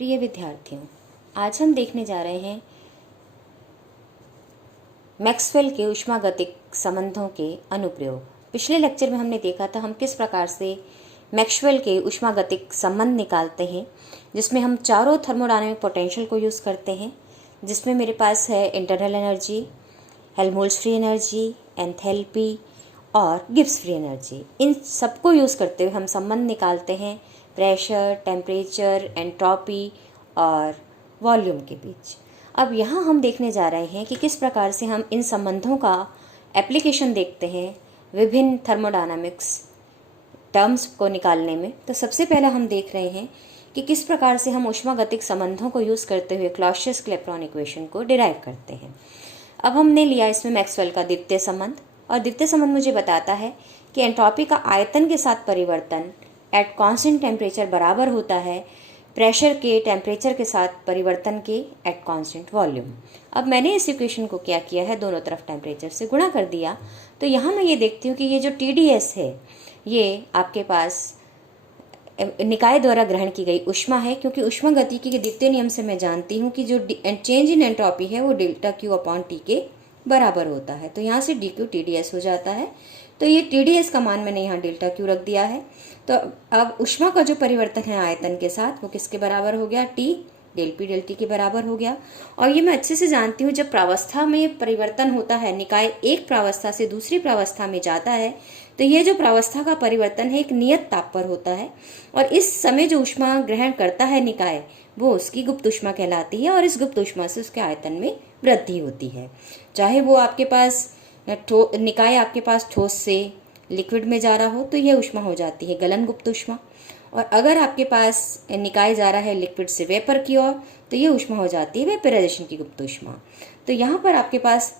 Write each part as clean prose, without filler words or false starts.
प्रिय विद्यार्थियों, आज हम देखने जा रहे हैं मैक्सवेल के ऊष्मागतिक संबंधों के अनुप्रयोग। पिछले लेक्चर में हमने देखा था हम किस प्रकार से मैक्सवेल के ऊष्मागतिक संबंध निकालते हैं, जिसमें हम चारों थर्मोडायनामिक पोटेंशियल को यूज़ करते हैं, जिसमें मेरे पास है internal energy, Helmholtz free energy, enthalpy और गिब्स फ्री एनर्जी। इन सबको यूज़ करते हुए हम संबंध निकालते हैं प्रेशर, टेम्परेचर, एंट्रोपी और वॉल्यूम के बीच। अब यहाँ हम देखने जा रहे हैं कि किस प्रकार से हम इन संबंधों का एप्लीकेशन देखते हैं विभिन्न थर्मोडायनामिक्स टर्म्स को निकालने में। तो सबसे पहले हम देख रहे हैं कि किस प्रकार से हम ऊष्मागतिक संबंधों को यूज़ करते हुए क्लॉसियस-क्लैपेरॉन इक्वेशन को डिराइव करते हैं। अब हमने लिया इसमें मैक्सवेल का द्वितीय संबंध, और द्वितीय संबंध मुझे बताता है कि एंट्रोपी का आयतन के साथ परिवर्तन एट कांस्टेंट टेम्परेचर बराबर होता है प्रेशर के टेम्परेचर के साथ परिवर्तन के एट कांस्टेंट वॉल्यूम। अब मैंने इस इक्वेशन को क्या किया है, दोनों तरफ टेम्परेचर से गुणा कर दिया। तो यहाँ मैं ये देखती हूँ कि ये जो TdS है ये आपके पास निकाय द्वारा ग्रहण की गई ऊष्मा है, क्योंकि ऊष्मागतिकी के द्वितीय नियम से मैं जानती हूँ कि जो चेंज इन एंट्रोपी है वो डेल्टा Q अपॉन T के बराबर होता है। तो यहाँ से dQ TdS हो जाता है। तो ये TdS का मान मैंने यहाँ डेल्टा Q रख दिया है। तो अब ऊष्मा का जो परिवर्तन है आयतन के साथ वो किसके बराबर हो गया, T del P del T के बराबर हो गया। और ये मैं अच्छे से जानती हूँ, जब प्रावस्था में परिवर्तन होता है, निकाय एक प्रावस्था से दूसरी प्रावस्था में जाता है, तो ये जो प्रावस्था का परिवर्तन है एक नियत ताप पर होता है, और इस समय जो ऊष्मा ग्रहण करता है निकाय वो उसकी गुप्त ऊष्मा कहलाती है, और इस गुप्त ऊष्मा से उसके आयतन में वृद्धि होती है। चाहे वो आपके पास निकाय आपके पास ठोस से लिक्विड में जा रहा हो तो यह ऊष्मा हो जाती है गलन गुप्त ऊष्मा, और अगर आपके पास निकाय जा रहा है लिक्विड से वेपर की ओर तो ये ऊष्मा हो जाती है वेपराइजेशन की गुप्त ऊष्मा। तो यहाँ पर आपके पास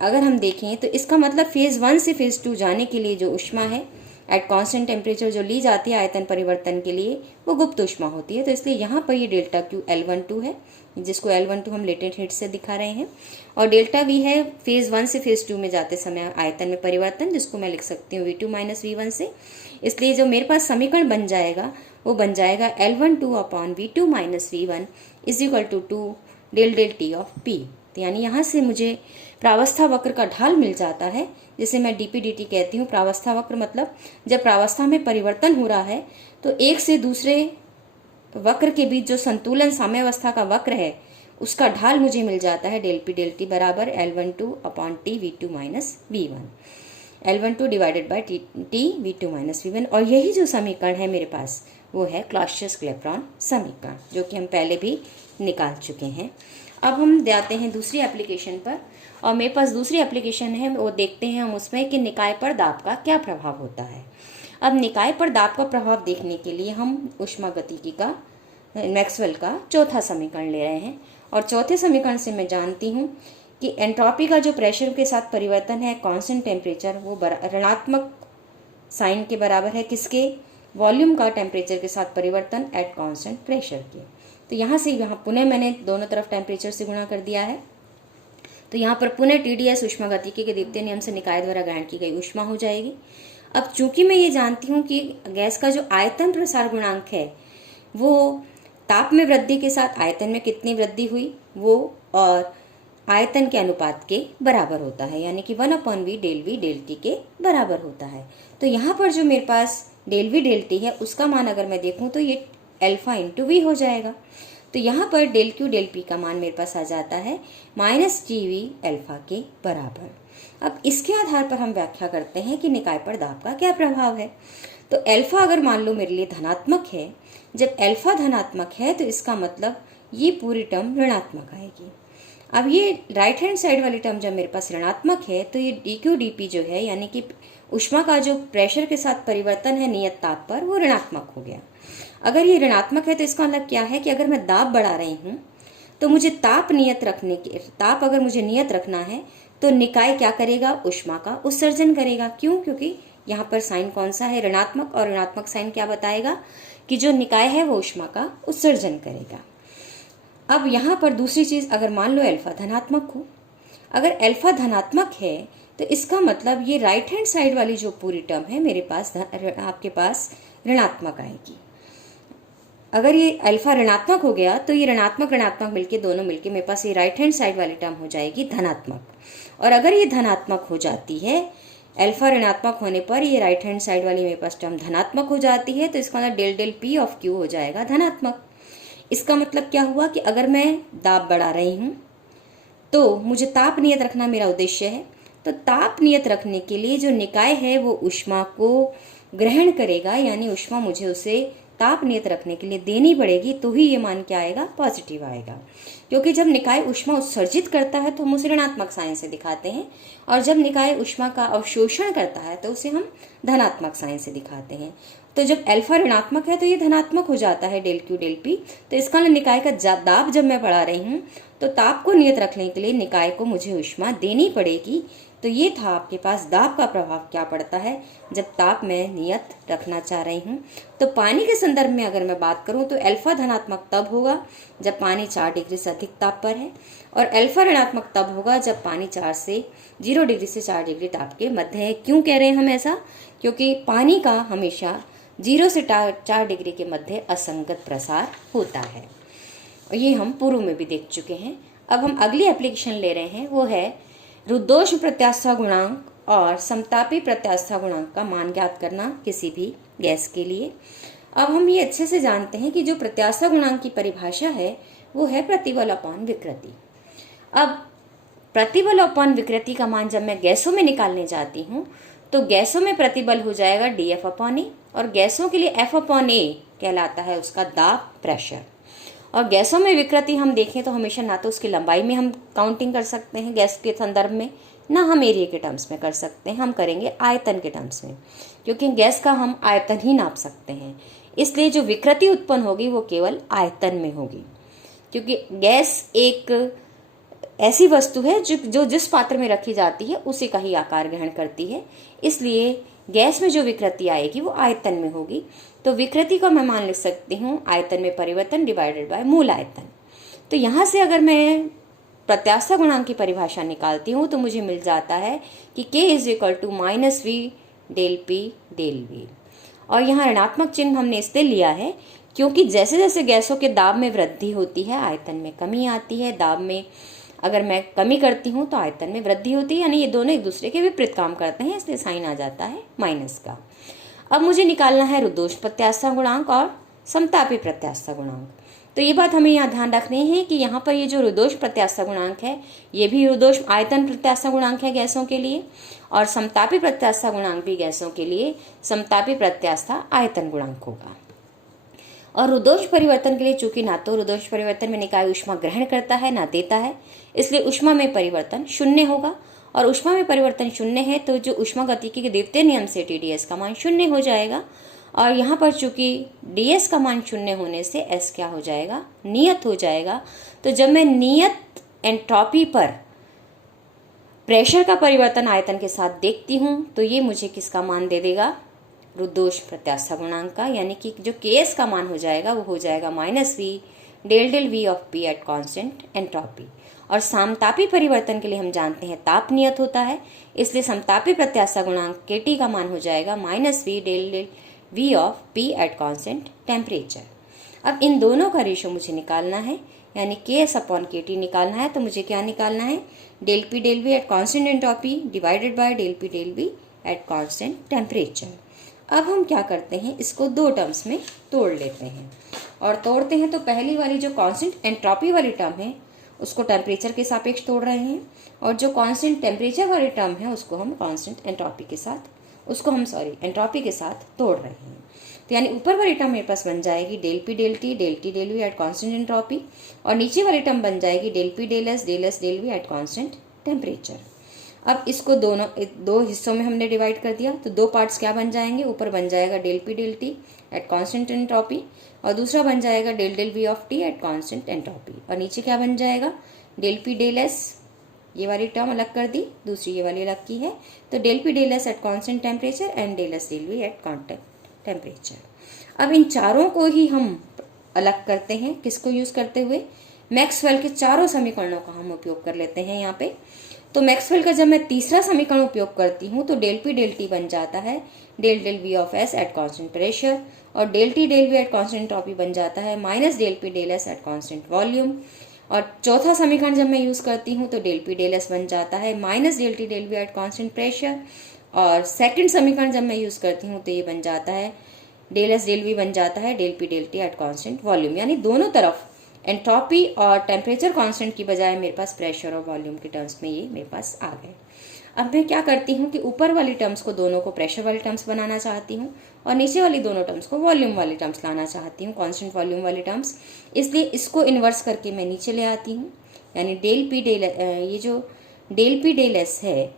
अगर हम देखें तो इसका मतलब फेज़ 1 से फेज़ 2 जाने के लिए जो ऊष्मा है एट कांस्टेंट टेम्परेचर जो ली जाती है आयतन परिवर्तन के लिए वो गुप्त ऊष्मा होती है। तो इसलिए यहाँ पर ये डेल्टा Q L12 है, जिसको L12 हम लेटेंट हीट से दिखा रहे हैं, और डेल्टा V है फेज़ 1 से फेज़ 2 में जाते समय आयतन में परिवर्तन, जिसको मैं लिख सकती हूँ V2 माइनस V1 से। इसलिए जो मेरे पास समीकरण बन जाएगा वो बन जाएगा L12 upon V2 minus V1 is equal to 2 del del T of P। तो यानी यहाँ से मुझे प्रावस्था वक्र का ढाल मिल जाता है, जिसे मैं dP/dt कहती हूँ। प्रावस्था वक्र मतलब जब प्रावस्था में परिवर्तन हो रहा है तो एक से दूसरे वक्र के बीच जो संतुलन साम्यावस्था का वक्र है उसका ढाल मुझे मिल जाता है डेल P डेल T बराबर L12 upon T V2 minus V1, L12 divided by T V2 minus V1। और यही जो समीकरण है मेरे पास वो है क्लॉसियस-क्लैपेरॉन समीकरण, जो कि हम पहले भी निकाल चुके हैं। अब हम जाते हैं दूसरी एप्लीकेशन पर, और मेरे पास दूसरी एप्लीकेशन है वो देखते हैं हम उसमें कि निकाय पर दाब का क्या प्रभाव होता है। अब निकाय पर दाब का प्रभाव देखने के लिए हम ऊष्मागतिकी का मैक्सवेल का चौथा समीकरण ले रहे हैं, और चौथे समीकरण से मैं जानती हूँ कि एंट्रोपी का जो प्रेशर के साथ परिवर्तन है कांस्टेंट टेम्परेचर वो ऋणात्मक साइन के बराबर है किसके, वॉल्यूम का टेम्परेचर के साथ परिवर्तन एट कांस्टेंट प्रेशर के। तो यहाँ से यहाँ पुनः मैंने दोनों तरफ टेम्परेचर से गुणा कर दिया है। तो यहाँ पर पुनः TdS ऊष्मागतिकी के द्वितीय नियम से निकाय द्वारा ग्रहण की गई ऊष्मा हो जाएगी। अब चूंकि मैं ये जानती हूँ कि गैस का जो आयतन प्रसार गुणांक है वो ताप में वृद्धि के साथ आयतन में कितनी वृद्धि हुई वो और आयतन के अनुपात के बराबर होता है, यानी कि 1/v डेल T के बराबर होता है। तो यहाँ पर जो मेरे पास डेल V डेल T है उसका मान अगर मैं देखूँ तो ये अल्फा इंटू V हो जाएगा। तो यहाँ पर डेल Q डेल P का मान मेरे पास आ जाता है माइनस GV अल्फा के बराबर। अब इसके आधार पर हम व्याख्या करते हैं कि निकाय पर दाब का क्या प्रभाव है। तो अल्फा अगर मान लो मेरे लिए धनात्मक है, जब अल्फा धनात्मक है तो इसका मतलब ये पूरी टर्म ऋणात्मक आएगी। अब ये राइट हैंड साइड वाली टर्म जब मेरे पास ऋणात्मक है तो ये dQ dP जो है, यानी कि ऊष्मा का जो प्रेशर के साथ परिवर्तन है नियत ताप पर, वो ऋणात्मक हो गया। अगर ये ऋणात्मक है तो इसका मतलब क्या है कि अगर मैं दाब बढ़ा रही हूँ तो मुझे ताप अगर मुझे नियत रखना है तो निकाय क्या करेगा, ऊष्मा का उत्सर्जन करेगा। क्यों? क्योंकि यहाँ पर साइन कौन सा है, ऋणात्मक, और ऋणात्मक साइन क्या बताएगा कि जो निकाय है वो ऊष्मा का उत्सर्जन करेगा। अब यहाँ पर दूसरी चीज, अगर मान लो अल्फा धनात्मक हो, अगर अल्फा धनात्मक है तो इसका मतलब ये राइट हैंड साइड वाली जो पूरी टर्म है मेरे पास आपके पास ऋणात्मक आएगी। अगर ये अल्फा ऋणात्मक हो गया तो ये ऋणात्मक ऋणात्मक मिलके दोनों मिलके मेरे पास ये राइट हैंड साइड वाली टर्म हो जाएगी धनात्मक। और अगर ये धनात्मक हो जाती है, अल्फा ऋणात्मक होने पर ये राइट हैंड साइड वाली मेरे पास टर्म धनात्मक हो जाती है, तो इसका मतलब del del P of Q हो जाएगा धनात्मक। इसका मतलब क्या हुआ कि अगर मैं दाब बढ़ा रही हूँ तो मुझे ताप नियत रखना मेरा उद्देश्य है। तो ताप नियत रखने के लिए जो निकाय है वो ऊष्मा को ग्रहण करेगा, यानी ऊष्मा मुझे उसे ताप नियत रखने के लिए देनी पड़ेगी, तो ही ये मान क्या आएगा, पॉजिटिव आएगा। क्योंकि जब निकाय ऊष्मा उत्सर्जित करता है तो हम उसे ऋणात्मक साइन से दिखाते हैं, और जब निकाय ऊष्मा का अवशोषण करता है तो उसे हम धनात्मक साइन से दिखाते हैं। तो जब अल्फा ऋणात्मक है तो ये धनात्मक हो जाता है डेल क्यू डेल पी। तो इसका निकाय का दाब जब मैं बढ़ा रही हूँ तो ताप को नियत रखने के लिए निकाय को मुझे ऊष्मा देनी पड़ेगी। तो ये था आपके पास दाब का प्रभाव क्या पड़ता है जब ताप मैं नियत रखना चाह रही हूँ। तो पानी के संदर्भ में अगर मैं बात करूँ तो अल्फा धनात्मक तब होगा जब पानी 4 डिग्री से अधिक ताप पर है, और अल्फा ऋणात्मक तब होगा जब पानी 0 डिग्री से 4 डिग्री ताप के मध्य है। क्यों कह रहे हैं हम ऐसा? क्योंकि पानी का हमेशा 0 से 4 डिग्री के मध्य असंगत प्रसार होता है, और ये हम पूर्व में भी देख चुके हैं। अब हम अगली एप्लीकेशन ले रहे हैं, वो है रुद्धोष्म प्रत्यास्था गुणांक और समतापी प्रत्यास्था गुणांक का मान ज्ञात करना किसी भी गैस के लिए। अब हम ये अच्छे से जानते हैं कि जो प्रत्यास्था गुणांक की परिभाषा है वो है प्रतिबल अपॉन विकृति। अब प्रतिबल अपॉन विकृति का मान जब मैं गैसों में निकालने जाती हूँ तो गैसों में प्रतिबल हो जाएगा dF अपॉन ए, और गैसों के लिए F अपॉन ए कहलाता है उसका दाब, प्रेशर। और गैसों में विकृति हम देखें तो हमेशा ना तो उसकी लंबाई में हम काउंटिंग कर सकते हैं गैस के संदर्भ में, ना हम एरिया के टर्म्स में कर सकते हैं, हम करेंगे आयतन के टर्म्स में, क्योंकि गैस का हम आयतन ही नाप सकते हैं। इसलिए जो विकृति उत्पन्न होगी वो केवल आयतन में होगी, क्योंकि गैस एक ऐसी वस्तु है जो जिस पात्र में रखी जाती है उसी का ही आकार ग्रहण करती है। इसलिए गैस में जो विकृति आएगी वो आयतन में होगी। तो विकृति को मैं मान लिख सकती हूँ आयतन में परिवर्तन डिवाइडेड बाय मूल आयतन। तो यहाँ से अगर मैं प्रत्यास्था गुणांक की परिभाषा निकालती हूँ तो मुझे मिल जाता है कि K is -V del P del V। और यहाँ ऋणात्मक चिन्ह हमने इसलिए लिया है क्योंकि जैसे जैसे गैसों के दाब में वृद्धि होती है आयतन में कमी आती है। दाब में अगर मैं कमी करती हूँ तो आयतन में वृद्धि होती है, यानी ये दोनों एक दूसरे के विपरीत काम करते हैं, इसलिए साइन आ जाता है माइनस का। अब मुझे निकालना है रुद्धोष्म प्रत्यास्था गुणांक और समतापी प्रत्यास्था गुणांक। तो ये बात हमें यहाँ ध्यान रखनी है कि यहाँ पर ये जो रुद्धोष्म प्रत्यास्था गुणांक है ये भी रुद्धोष्म आयतन प्रत्यास्था गुणांक है गैसों के लिए, और समतापी प्रत्यास्था गुणांक भी गैसों के लिए समतापी प्रत्यास्था आयतन गुणांक होगा। और रुद्धोष्म परिवर्तन के लिए चूंकि ना तो रुद्धोष्म परिवर्तन में निकाय ऊष्मा ग्रहण करता है ना देता है, इसलिए ऊष्मा में परिवर्तन 0 होगा। और ऊष्मा में परिवर्तन 0 है तो जो ऊष्मागतिकी के द्वितीय नियम से TdS का मान 0 हो जाएगा। और यहाँ पर चूंकि ds का मान 0 होने से s क्या हो जाएगा, नियत हो जाएगा। तो जब मैं नियत एंट्रोपी पर प्रेशर का परिवर्तन आयतन के साथ देखती हूँ तो ये मुझे किसका मान दे देगा, रुद्धोष्म प्रत्यास्था गुणांक का, यानी कि जो Ks का मान हो जाएगा वो हो जाएगा -V del del V of P at constant entropy. और समतापी परिवर्तन के लिए हम जानते हैं ताप नियत होता है, इसलिए समतापी प्रत्यास्था गुणांक Kt का मान हो जाएगा -V del del V of P at constant temperature. अब इन दोनों का रेशो मुझे निकालना है, यानी Ks अपॉन Kt निकालना है। तो मुझे क्या निकालना है, del P del V at constant entropy divided by del P del V at constant temperature. अब हम क्या करते हैं, इसको दो टर्म्स में तोड़ लेते हैं। और तोड़ते हैं तो पहली वाली जो कांस्टेंट एंट्रोपी वाली टर्म है उसको टेम्परेचर के सापेक्ष तोड़ रहे हैं, और जो कांस्टेंट टेम्परेचर वाली टर्म है उसको हम कांस्टेंट एंट्रोपी के साथ एंट्रोपी के साथ तोड़ रहे हैं। तो यानी ऊपर वाली टर्म मेरे पास बन जाएगी del P del T del V at constant entropy, और नीचे वाली टर्म बन जाएगी del P del S del V at constant temperature. अब इसको दो हिस्सों में हमने डिवाइड कर दिया, तो दो पार्ट्स क्या बन जाएंगे, ऊपर बन जाएगा del P del T at constant entropy, और दूसरा बन जाएगा del V of T at constant entropy, और नीचे क्या बन जाएगा डेल P डेल S। ये वाली टर्म अलग कर दी, दूसरी ये वाली अलग की है, तो del P del S at constant temperature and del S del V at constant temperature. अब इन चारों को ही हम अलग करते हैं, किसको यूज करते हुए, मैक्सवेल के चारों समीकरणों का हम उपयोग कर लेते हैं यहाँ पे। तो मैक्सवेल का जब मैं तीसरा समीकरण उपयोग करती हूँ तो डेल पी डेल टी बन जाता है del del V of S at constant pressure, और del T del V at constant entropy बन जाता है minus del P del S at constant volume. और चौथा समीकरण जब मैं यूज करती हूँ तो डेल पी डेल एस बन जाता है minus del T del V at constant pressure, और सेकंड समीकरण जब मैं यूज करती हूँ तो ये बन जाता है डेल एस डेल वी बन जाता है del P del T at constant volume. यानी दोनों तरफ एंट्रोपी और टेम्परेचर कांस्टेंट की बजाय मेरे पास प्रेशर और वॉल्यूम के टर्म्स में ये मेरे पास आ गए। अब मैं क्या करती हूँ कि ऊपर वाली टर्म्स को दोनों को प्रेशर वाली टर्म्स बनाना चाहती हूँ और नीचे वाली दोनों टर्म्स को वॉल्यूम वाली टर्म्स लाना चाहती हूँ, कांस्टेंट वॉल्यूम वाली टर्म्स। इसलिए इसको इन्वर्स करके मैं नीचे ले आती हूँ, यानी डेल पी डेल ये जो डेल पी डेल एस है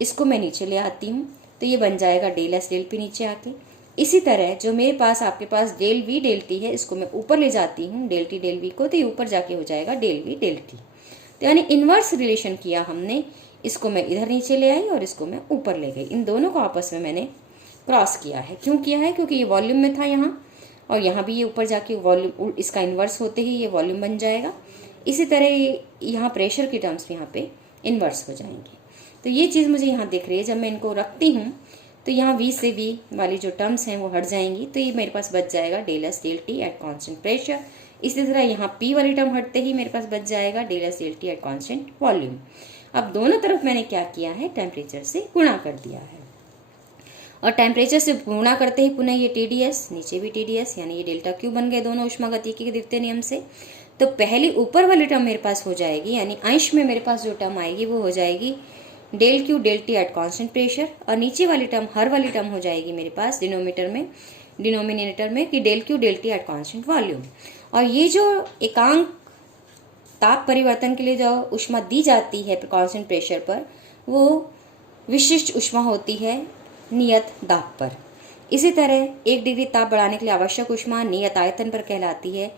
इसको मैं नीचे ले आती हूँ, तो ये बन जाएगा डेल एस डेल पी नीचे आके। इसी तरह जो मेरे पास आपके पास डेल वी डेल टी है इसको मैं ऊपर ले जाती हूँ डेल टी डेल वी को, तो ये ऊपर जाके हो जाएगा डेल वी डेल टी। तो यानी इन्वर्स रिलेशन किया हमने, इसको मैं इधर नीचे ले आई और इसको मैं ऊपर ले गई। इन दोनों को आपस में मैंने क्रॉस किया है। क्यों किया है? क्योंकि ये वॉल्यूम में था यहाँ, और यहाँ भी ये ऊपर जाके वॉल्यूम, इसका इन्वर्स होते ही ये वॉल्यूम बन जाएगा। इसी तरह यहाँ प्रेशर की टर्म्स यहाँ पे इन्वर्स हो जाएंगे। तो ये चीज़ मुझे यहाँ दिख रही है। जब मैं इनको रखती हूँ तो यहाँ V से V वाली जो टर्म्स हैं वो हट जाएंगी, तो ये मेरे पास बच जाएगा del S del T at constant pressure. इसी तरह यहाँ P वाली टर्म हटते ही मेरे पास बच जाएगा del S del T at constant volume. अब दोनों तरफ मैंने क्या किया है, टेम्परेचर से गुणा कर दिया है, और टेम्परेचर से गुणा करते ही पुनः ये TdS, नीचे भी TdS, यानी ये डेल्टा क्यू बन गए दोनों उष्मागतिकी के द्वितीय नियम से। तो पहली ऊपर वाली टर्म मेरे पास हो जाएगी, यानी अंश में मेरे पास जो टर्म आएगी वो हो जाएगी del Q del T at constant pressure, और नीचे वाली टर्म हर वाली टर्म हो जाएगी मेरे पास डिनोमिनेटर में कि del Q del T at constant volume. और ये जो एकांक ताप परिवर्तन के लिए जो ऊष्मा दी जाती है कांस्टेंट प्रेशर पर, वो विशिष्ट ऊष्मा होती है नियत दाब पर। इसी तरह 1 डिग्री ताप बढ़ाने के लिए आवश्यक ऊष्मा नियत आयतन पर कहलाती है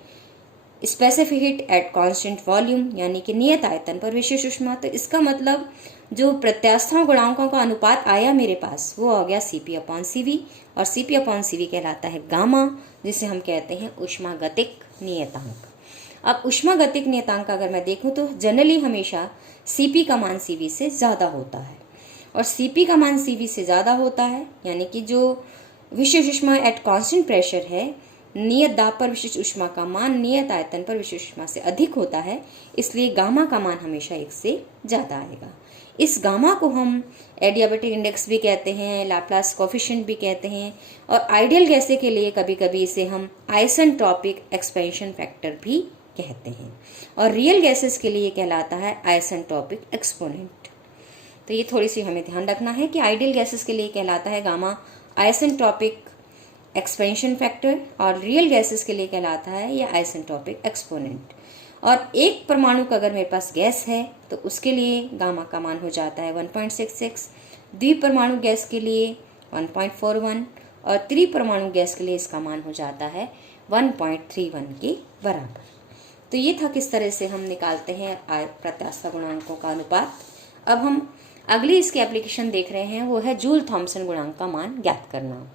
specific heat at constant volume, यानी कि नियत आयतन पर विशिष्ट ऊष्मा। तो इसका मतलब जो प्रत्यास्थाओं गुणांकों का अनुपात आया मेरे पास वो हो गया Cp अपॉन Cv, और Cp अपॉन Cv कहलाता है गामा, जिसे हम कहते हैं ऊष्मागतिक नियतांक। अब ऊष्मागतिक नियतांक अगर मैं देखूं तो जनरली हमेशा Cp का मान Cv से ज़्यादा होता है, और Cp का मान Cv से ज़्यादा होता है, यानी कि जो विशिष्ट ऊष्मा एट कांस्टेंट प्रेशर है, नियत दाब पर विशिष्ट ऊष्मा का मान नियत आयतन पर विशिष्ट ऊष्मा से अधिक होता है, इसलिए गामा का मान हमेशा 1 से ज़्यादा आएगा। इस गामा को हम एडियाबेटिक इंडेक्स भी कहते हैं, लाप्लास कोफिशिएंट भी कहते हैं, और आइडियल गैसें के लिए कभी कभी इसे हम आइसेंट्रोपिक एक्सपेंशन फैक्टर भी कहते हैं, और रियल गैसेस के लिए कहलाता है आइसेंट्रोपिक एक्सपोनेंट। तो ये थोड़ी सी हमें ध्यान रखना है कि आइडियल गैसेस के लिए कहलाता है गामा आइसेंट्रोपिक एक्सपेंशन फैक्टर, और रियल गैसेस के लिए कहलाता है या आइसेंट्रोपिक एक्सपोनेंट। और एक परमाणु का अगर मेरे पास गैस है तो उसके लिए गामा का मान हो जाता है 1.66, द्विपरमाणु गैस के लिए 1.41, और त्रिपरमाणु गैस के लिए इसका मान हो जाता है 1.31 के बराबर। तो ये था किस तरह से हम निकालते हैं प्रत्यास्था गुणांकों का अनुपात। अब हम अगली इसकी एप्लीकेशन देख रहे हैं, वो है जूल थॉम्सन गुणांक का मान ज्ञात करना।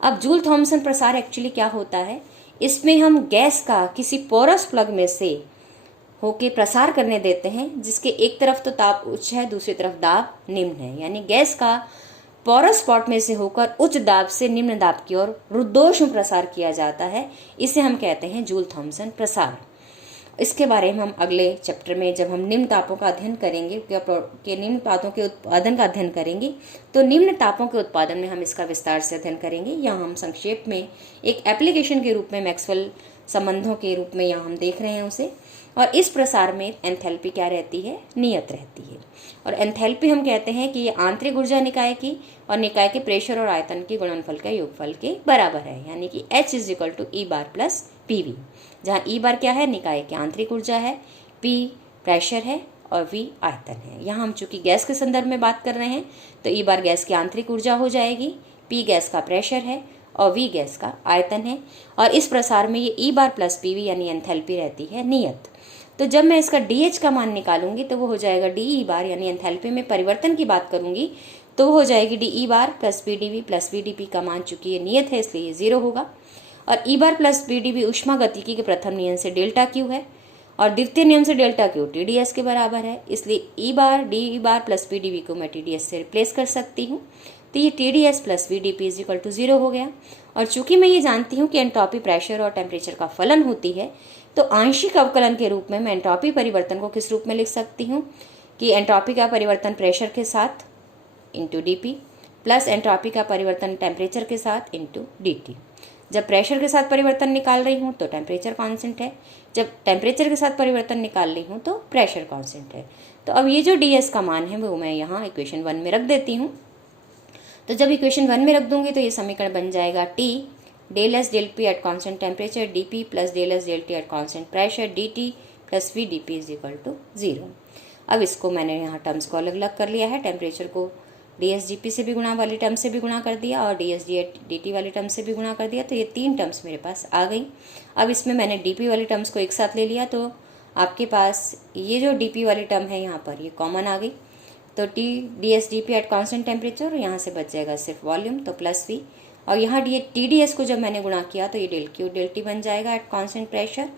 अब जूल थॉम्सन प्रसार एक्चुअली क्या होता है, इसमें हम गैस का किसी पोरस प्लग में से होके प्रसार करने देते हैं, जिसके एक तरफ तो ताप उच्च है, दूसरी तरफ दाब निम्न है, यानी गैस का पोरस स्पॉट में से होकर उच्च दाब से निम्न दाब की ओर रुद्धोष्म प्रसार किया जाता है। इसे हम कहते हैं जूल थॉम्सन प्रसार। इसके बारे में हम अगले चैप्टर में जब हम निम्न तापों का अध्ययन करेंगे कि निम्न तापों के उत्पादन का अध्ययन करेंगे, तो निम्न तापों के उत्पादन में हम इसका विस्तार से अध्ययन करेंगे। यहाँ हम संक्षेप में एक एप्लीकेशन के रूप में मैक्सवेल संबंधों के रूप में यहाँ हम देख रहे हैं उसे। और इस प्रसार में एंथैल्पी क्या रहती है, नियत रहती है। और एंथैल्पी हम कहते हैं कि ये आंतरिक ऊर्जा निकाय की और निकाय के प्रेशर और आयतन के गुणनफल के योगफल के बराबर है, यानी कि H = E बार प्लस PV, जहाँ E बार क्या है, निकाय की आंतरिक ऊर्जा है, P प्रेशर है और V आयतन है। यहाँ हम चूंकि गैस के संदर्भ में बात कर रहे हैं तो E बार गैस की आंतरिक ऊर्जा हो जाएगी, P गैस का प्रेशर है और V गैस का आयतन है। और इस प्रसार में ये E बार प्लस PV यानी एंथैल्पी रहती है नियत। तो जब मैं इसका DH का मान निकालूंगी तो वो हो जाएगा DE बार, यानी एंथैल्पी में परिवर्तन की बात करूंगी तो वो हो जाएगी DE बार प्लस BdV प्लस VdP का मान, चूंकि ये नियत है इसलिए ये 0 होगा। और E बार प्लस BdV ऊष्मागतिकी के प्रथम नियम से डेल्टा Q है, और द्वितीय नियम से डेल्टा क्यू TdS के बराबर है, इसलिए ई बार डी बार प्लस PdV को मैं TdS से रिप्लेस कर सकती हूँ। तो ये TdS plus VdP is equal to 0 हो गया। और चूंकि मैं ये जानती हूँ कि एंट्रोपी प्रेशर और टेम्परेचर का फलन होती है, तो आंशिक अवकलन के रूप में मैं एंट्रोपी परिवर्तन को किस रूप में लिख सकती हूँ कि एंट्रोपी का परिवर्तन प्रेशर के साथ इंटू DP प्लस एंट्रोपी का परिवर्तन टेम्परेचर के साथ इंटू DT। जब प्रेशर के साथ परिवर्तन निकाल रही हूँ तो टेम्परेचर कांस्टेंट है, जब टेम्परेचर के साथ परिवर्तन निकाल रही हूँ तो प्रेशर कांस्टेंट है। तो अब ये जो DS का मान है वो मैं यहाँ इक्वेशन 1 में रख देती हूँ। तो जब इक्वेशन 1 में रख दूंगी तो ये समीकरण बन जाएगा T del S del P at constant temperature DP plus del S del T at constant pressure DT plus VdP is equal to 0। अब इसको मैंने यहाँ टर्म्स को अलग अलग कर लिया है। टेम्परेचर को DSGP से भी गुणा वाली टर्म से भी गुणा कर दिया और DSDT वाली टर्म से भी गुणा कर दिया, तो ये 3 टर्म्स मेरे पास आ गई। अब इसमें मैंने DP वाली टर्म्स को एक साथ ले लिया, तो आपके पास ये जो DP वाली टर्म है यहाँ पर ये कॉमन आ गई। तो DSDP एट कॉन्स्टेंट टेम्परेचर, यहाँ से बच जाएगा सिर्फ वॉल्यूम, तो प्लस V। और यहाँ TDS को जब मैंने गुणा किया तो ये डेल Q डेल T बन जाएगा एट कॉन्स्टेंट प्रेशर।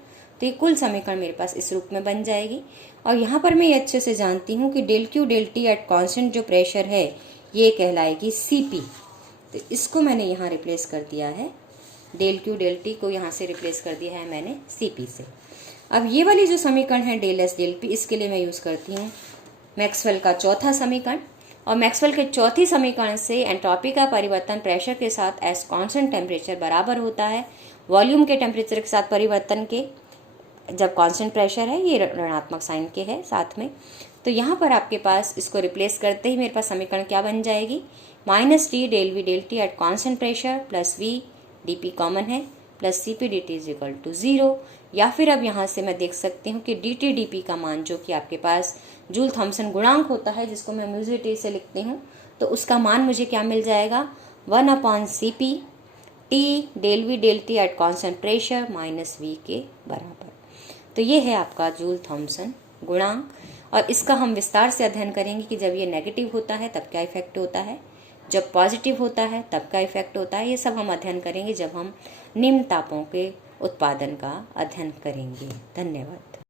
तो ये कुल समीकरण मेरे पास इस रूप में बन जाएगी। और यहाँ पर मैं ये अच्छे से जानती हूँ कि del Q del T at constant जो प्रेशर है ये कहलाएगी CP। तो इसको मैंने यहाँ रिप्लेस कर दिया है, डेल Q डेल T को यहाँ से रिप्लेस कर दिया है मैंने CP से। अब ये वाली जो समीकरण है डेल S डेल P, इसके लिए मैं यूज़ करती हूँ मैक्सवेल का चौथा समीकरण। और मैक्सवेल के चौथी समीकरण से एंट्रोपी का परिवर्तन प्रेशर के साथ एस कांस्टेंट टेम्परेचर बराबर होता है वॉल्यूम के टेम्परेचर के साथ परिवर्तन के, जब कांस्टेंट प्रेशर है, ये ऋणात्मक साइन के है साथ में। तो यहाँ पर आपके पास इसको रिप्लेस करते ही मेरे पास समीकरण क्या बन जाएगी, -T del V del T at constant pressure plus V DP common है plus CP DT is equal to 0। या फिर अब यहाँ से मैं देख सकती हूँ कि DT DP का मान जो कि आपके पास जूल थॉम्सन गुणांक होता है, जिसको मैं म्यूजिटी से लिखती हूँ, तो उसका मान मुझे क्या मिल जाएगा 1/CP T del V del T at constant pressure minus V के बराबर। तो ये है आपका जूल थॉम्सन गुणांक। और इसका हम विस्तार से अध्ययन करेंगे कि जब ये नेगेटिव होता है तब क्या इफेक्ट होता है, जब पॉजिटिव होता है तब क्या इफेक्ट होता है। ये सब हम अध्ययन करेंगे जब हम निम्न तापों के उत्पादन का अध्ययन करेंगे। धन्यवाद।